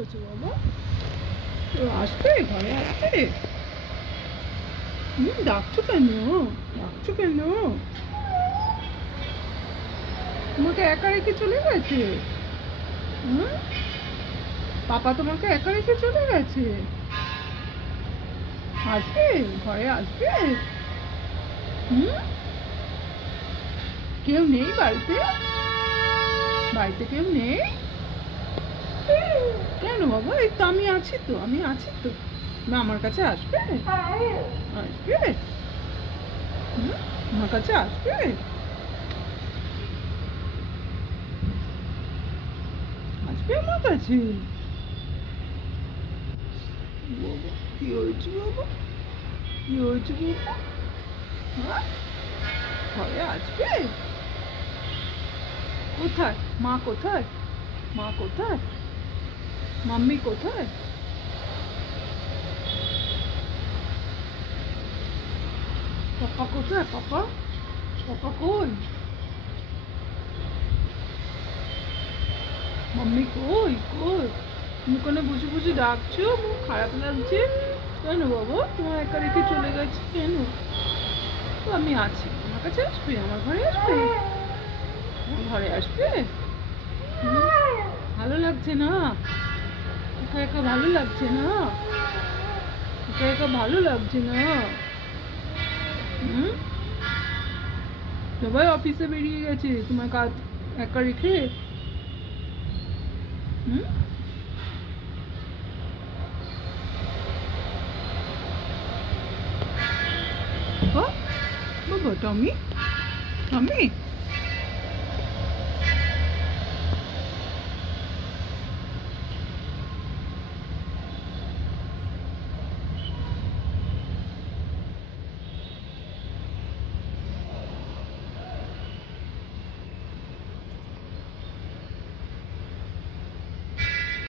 হয়েছে বাবা? তো আসবে, ঘরে আসবে? ডাকছো কেন? ডাকছো কেন? তোমাকে একা রেখে চলে গেছে? পাপা তোমাকে একা রেখে চলে গেছে? আসবে, ঘরে আসবে? কেউ নেই বাড়িতে? বাড়িতে কেউ নেই? কেন বাবা? এই তো আমি আছি তো, আমি আছি তো। আমার কাছে আসবে? আসবে? আমার কাছে আসবে? আসবে আমার কাছে? বাবা, কি হয়েছে বাবা? কি হয়েছে বাবা? হ্যাঁ, ঘরে আসবে? কোথায় মা? কোথায় মা? কোথায় মাম্মি? কোথায়? পাপা কোথায়? পাপা, পাপা কই? মাম্মি কই? কই? তুমি ওখানে বসে বসে ডাকছো, খুব খারাপ লাগছে কেন বাবা? তোমার একা রেখে চলে গেছে কেন? তো আমি আছি, আমার কাছে আসবে? আমার ঘরে আসবে? আমার ঘরে আসবে? ভালো লাগছে না? একা একা ভালো লাগছে না? একা একা ভালো লাগছে না? সবাই অফিসে বেরিয়ে গেছে, তোমার কাজ একা রেখে। বাবা, টমি, টমি।